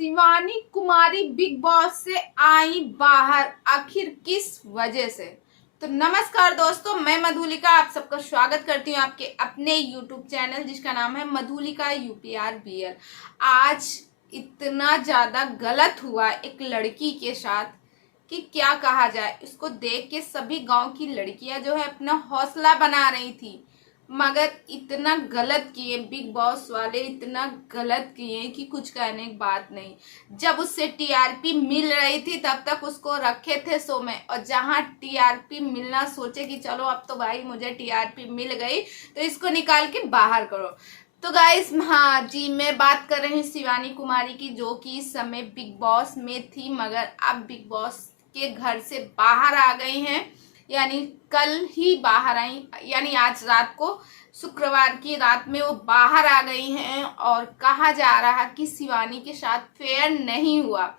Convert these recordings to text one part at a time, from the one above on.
Shivani Kumari big boss से आई बाहर, आखिर किस वजह से? तो नमस्कार दोस्तों, मैं मधुलिका आप सबका स्वागत करती हूँ आपके अपने यूट्यूब चैनल जिसका नाम है मधुलिका UPRBL। आज इतना ज्यादा गलत हुआ एक लड़की के साथ कि क्या कहा जाए। इसको देख के सभी गांव की लड़कियां जो है अपना हौसला बना रही थी, मगर इतना गलत किए बिग बॉस वाले, इतना गलत किए कि कुछ कहने की बात नहीं। जब उससे TRP मिल रही थी तब तक उसको रखे थे शो में, और जहां TRP मिलना सोचे कि चलो अब तो भाई मुझे TRP मिल गई तो इसको निकाल के बाहर करो। तो गाइस, हाँ जी, मैं बात कर रही हूँ शिवानी कुमारी की, जो कि इस समय बिग बॉस में थी मगर अब बिग बॉस के घर से बाहर आ गई हैं। यानी कल ही बाहर आई, यानी आज रात को, शुक्रवार की रात में वो बाहर आ गई हैं। और कहा जा रहा कि शिवानी के साथ फेयर नहीं हुआ,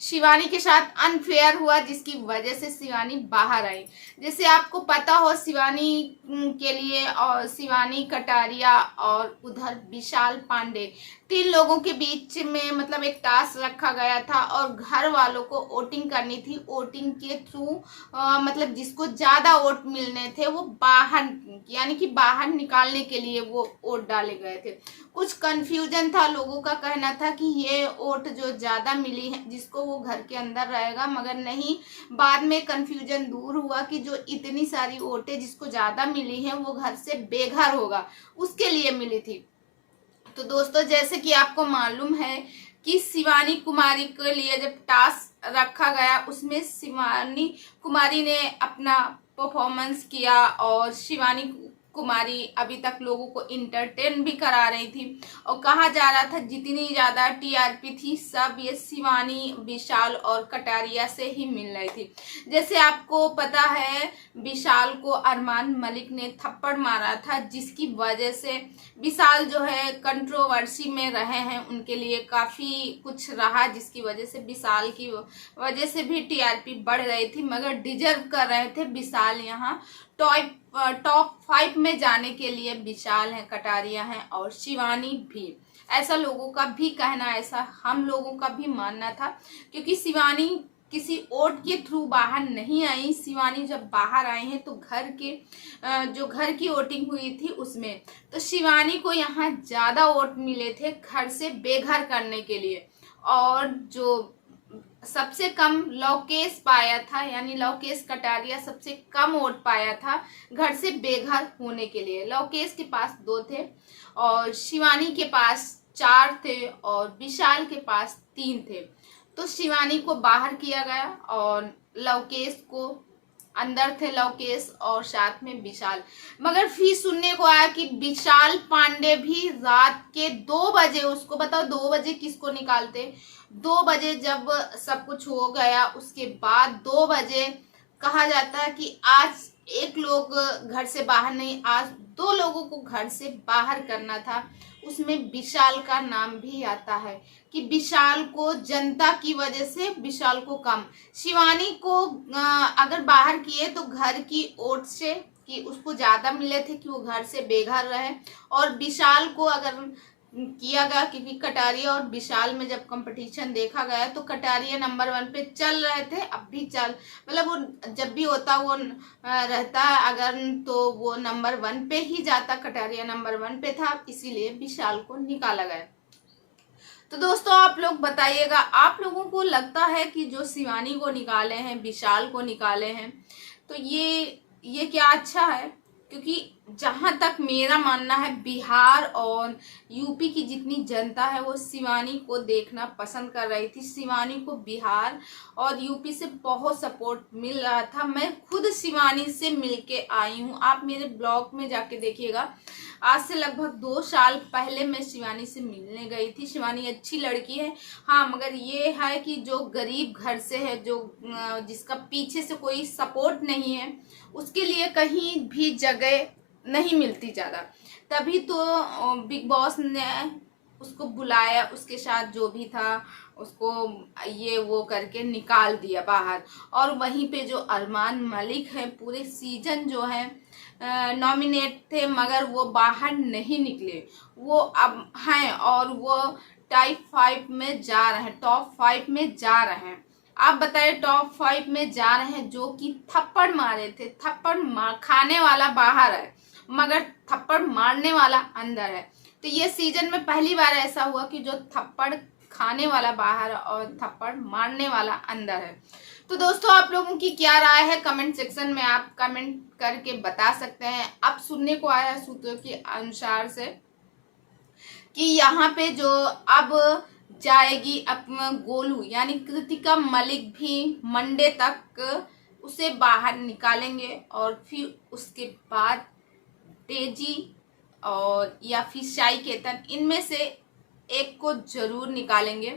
शिवानी के साथ अनफेयर हुआ, जिसकी वजह से शिवानी बाहर आई। जैसे आपको पता हो, शिवानी के लिए और शिवानी कटारिया और उधर विशाल पांडे, 3 लोगों के बीच में मतलब एक टास्क रखा गया था और घर वालों को वोटिंग करनी थी। वोटिंग के थ्रू मतलब जिसको ज्यादा वोट मिलने थे वो बाहर, यानी कि बाहर निकालने के लिए वो वोट डाले गए थे। कुछ कंफ्यूजन था, लोगों का कहना था कि ये वोट जो ज्यादा मिली है जिसको वो घर के अंदर रहेगा, मगर नहीं, बाद में कंफ्यूजन दूर हुआ कि जो इतनी सारी वोटें जिसको ज्यादा मिली हैं वो घर से बेघर होगा, उसके लिए मिली थी। तो दोस्तों, जैसे कि आपको मालूम है कि शिवानी कुमारी के लिए जब टास्क रखा गया उसमें शिवानी कुमारी ने अपना परफॉर्मेंस किया और शिवानी कुमारी अभी तक लोगों को इंटरटेन भी करा रही थी। और कहा जा रहा था जितनी ज्यादा TRP थी सब ये शिवानी, विशाल और कटारिया से ही मिल रही थी। जैसे आपको पता है, विशाल को अरमान मलिक ने थप्पड़ मारा था, जिसकी वजह से विशाल जो है कंट्रोवर्सी में रहे हैं, उनके लिए काफी कुछ रहा, जिसकी वजह से विशाल की वजह से भी TRP बढ़ रही थी, मगर डिजर्व कर रहे थे विशाल यहाँ टॉप 5 में जाने के लिए। विशाल है, कटारिया है और शिवानी भी, ऐसा लोगों का भी कहना, ऐसा हम लोगों का भी मानना था, क्योंकि शिवानी किसी वोट के थ्रू बाहर नहीं आई। शिवानी जब बाहर आई हैं तो जो घर की वोटिंग हुई थी उसमें तो शिवानी को यहाँ ज्यादा वोट मिले थे घर से बेघर करने के लिए। और जो सबसे कम लवकेश पाया था, यानी लवकेश कटारिया सबसे कम वोट पाया था घर से बेघर होने के लिए। लवकेश के पास 2 थे और शिवानी के पास 4 थे और विशाल के पास 3 थे। तो शिवानी को बाहर किया गया और लवकेश को अंदर थे, लवकेश और साथ में विशाल। मगर फिर सुनने को आया कि विशाल पांडे भी रात के 2 बजे, उसको बताओ 2 बजे किसको निकालते, 2 बजे जब सब कुछ हो गया उसके बाद 2 बजे कहा जाता है कि आज एक लोग घर से बाहर नहीं, आज 2 लोगों को घर से बाहर करना था। उसमें विशाल का नाम भी आता है कि विशाल को जनता की वजह से विशाल को कम, शिवानी को अगर बाहर किए तो घर की वोट से कि उसको ज्यादा मिले थे कि वो घर से बेघर रहे, और विशाल को अगर किया गया क्योंकि कटारिया और विशाल में जब कंपटीशन देखा गया तो कटारिया नंबर 1 पे चल रहे थे, अब भी चल, मतलब वो जब भी होता वो रहता है अगर, तो वो नंबर 1 पे ही जाता, कटारिया नंबर 1 पे था, इसीलिए विशाल को निकाला गया। तो दोस्तों, आप लोग बताइएगा, आप लोगों को लगता है कि जो शिवानी को निकाले हैं, विशाल को निकाले हैं, तो ये क्या अच्छा है? क्योंकि जहां तक मेरा मानना है, बिहार और यूपी की जितनी जनता है वो शिवानी को देखना पसंद कर रही थी। शिवानी को बिहार और यूपी से बहुत सपोर्ट मिल रहा था। मैं खुद शिवानी से मिलके आई हूँ, आप मेरे ब्लॉग में जाके देखिएगा। आज से लगभग 2 साल पहले मैं शिवानी से मिलने गई थी। शिवानी अच्छी लड़की है, हाँ, मगर ये है कि जो गरीब घर से है, जो जिसका पीछे से कोई सपोर्ट नहीं है, उसके लिए कहीं भी जगह नहीं मिलती ज्यादा। तभी तो बिग बॉस ने उसको बुलाया, उसके साथ जो भी था उसको ये वो करके निकाल दिया बाहर। और वहीं पे जो अरमान मलिक है, पूरे सीजन जो है नॉमिनेट थे मगर वो बाहर नहीं निकले, वो अब हैं और वो टॉप 5 में जा रहे हैं, टॉप 5 में जा रहे हैं। आप बताइए टॉप 5 में जा रहे हैं जो कि थप्पड़ मारे थे। खाने वाला बाहर है मगर थप्पड़ मारने वाला अंदर है। तो ये सीजन में पहली बार ऐसा हुआ कि जो थप्पड़ खाने वाला बाहर और थप्पड़ मारने वाला अंदर है। तो दोस्तों आप लोगों की क्या राय है कमेंट सेक्शन में आप कमेंट करके बता सकते हैं। अब सुनने को आया सूत्रों के अनुसार से कि यहाँ पे जो अब जाएगी अपना गोलू यानी कृतिका मलिक भी मंडे तक उसे बाहर निकालेंगे और फिर उसके बाद तेजी और या फिर साई केतन इनमें से एक को जरूर निकालेंगे।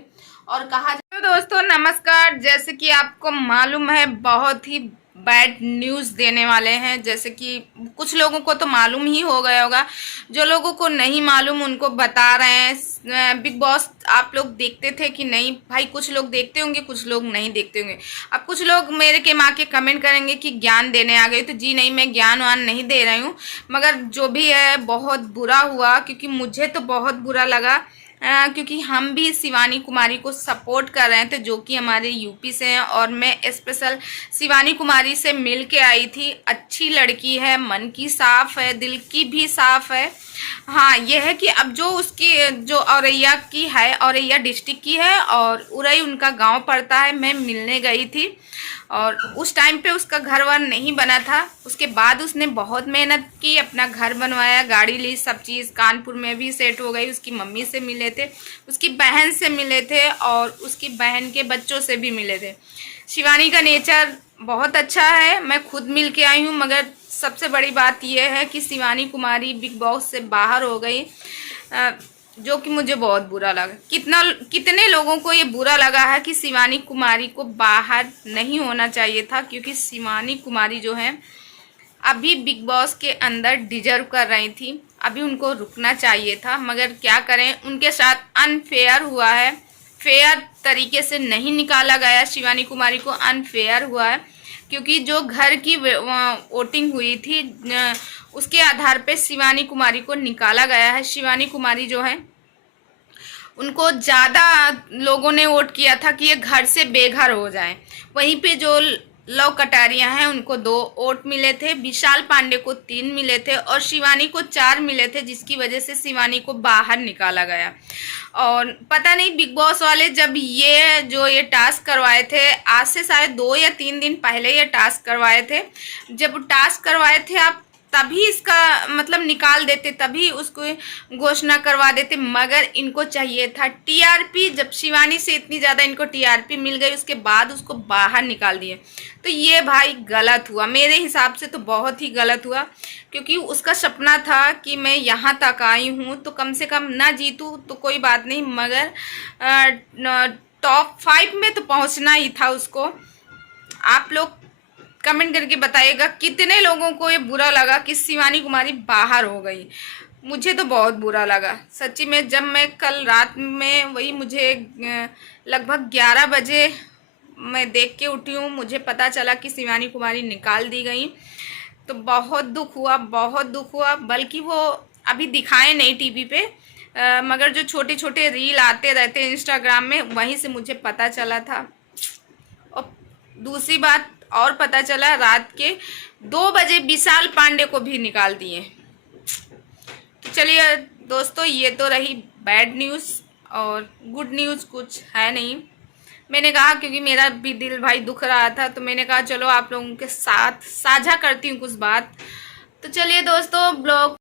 और कहा तो दोस्तों नमस्कार, जैसे कि आपको मालूम है बहुत ही बैड न्यूज़ देने वाले हैं। जैसे कि कुछ लोगों को तो मालूम ही हो गया होगा, जो लोगों को नहीं मालूम उनको बता रहे हैं। बिग बॉस आप लोग देखते थे कि नहीं भाई? कुछ लोग देखते होंगे, कुछ लोग नहीं देखते होंगे। अब कुछ लोग मेरे के माँ के कमेंट करेंगे कि ज्ञान देने आ गए, तो जी नहीं, मैं ज्ञान वान नहीं दे रही हूँ। मगर जो भी है बहुत बुरा हुआ, क्योंकि मुझे तो बहुत बुरा लगा क्योंकि हम भी शिवानी कुमारी को सपोर्ट कर रहे थे जो कि हमारे यूपी से हैं। और मैं स्पेशल शिवानी कुमारी से मिल के आई थी। अच्छी लड़की है, मन की साफ़ है, दिल की भी साफ़ है। हाँ यह है कि अब जो उसकी जो औरैया की है, औरैया डिस्ट्रिक्ट की है और उरई उनका गांव पड़ता है। मैं मिलने गई थी और उस टाइम पे उसका घर वर नहीं बना था। उसके बाद उसने बहुत मेहनत की, अपना घर बनवाया, गाड़ी ली, सब चीज़ कानपुर में भी सेट हो गई। उसकी मम्मी से मिले थे, उसकी बहन से मिले थे और उसकी बहन के बच्चों से भी मिले थे। शिवानी का नेचर बहुत अच्छा है, मैं खुद मिल के आई हूँ। मगर सबसे बड़ी बात यह है कि शिवानी कुमारी बिग बॉस से बाहर हो गई, जो कि मुझे बहुत बुरा लगा। कितने लोगों को ये बुरा लगा है कि शिवानी कुमारी को बाहर नहीं होना चाहिए था, क्योंकि शिवानी कुमारी जो है अभी बिग बॉस के अंदर डिजर्व कर रही थी, अभी उनको रुकना चाहिए था। मगर क्या करें, उनके साथ अनफेयर हुआ है, फेयर तरीके से नहीं निकाला गया। शिवानी कुमारी को अनफेयर हुआ है, क्योंकि जो घर की वोटिंग हुई थी उसके आधार पे शिवानी कुमारी को निकाला गया है। शिवानी कुमारी जो है उनको ज़्यादा लोगों ने वोट किया था कि ये घर से बेघर हो जाएं। वहीं पे जो लव कटारिया हैं उनको 2 वोट मिले थे, विशाल पांडे को 3 मिले थे और शिवानी को 4 मिले थे, जिसकी वजह से शिवानी को बाहर निकाला गया। और पता नहीं बिग बॉस वाले जब ये टास्क करवाए थे, आज से शायद 2 या 3 दिन पहले ये टास्क करवाए थे। जब टास्क करवाए थे आप तभी इसका मतलब निकाल देते, तभी उसको घोषणा करवा देते। मगर इनको चाहिए था टीआरपी। जब शिवानी से इतनी ज़्यादा इनको टीआरपी मिल गई उसके बाद उसको बाहर निकाल दिए, तो ये भाई गलत हुआ। मेरे हिसाब से तो बहुत ही गलत हुआ, क्योंकि उसका सपना था कि मैं यहाँ तक आई हूँ तो कम से कम ना जीतूँ तो कोई बात नहीं, मगर टॉप 5 में तो पहुँचना ही था उसको। आप लोग कमेंट करके बताइएगा कितने लोगों को ये बुरा लगा कि शिवानी कुमारी बाहर हो गई। मुझे तो बहुत बुरा लगा सच्ची में। जब मैं कल रात में वही मुझे लगभग 11 बजे मैं देख के उठी हूँ, मुझे पता चला कि शिवानी कुमारी निकाल दी गई, तो बहुत दुख हुआ, बहुत दुख हुआ। बल्कि वो अभी दिखाए नहीं टीवी पे, मगर जो छोटे छोटे रील आते रहते इंस्टाग्राम में, वहीं से मुझे पता चला था। और दूसरी बात और पता चला, रात के 2 बजे विशाल पांडे को भी निकाल दिए। तो चलिए दोस्तों, ये तो रही बैड न्यूज़ और गुड न्यूज़ कुछ है नहीं। मैंने कहा क्योंकि मेरा भी दिल भाई दुख रहा था, तो मैंने कहा चलो आप लोगों के साथ साझा करती हूँ कुछ बात। तो चलिए दोस्तों, ब्लॉग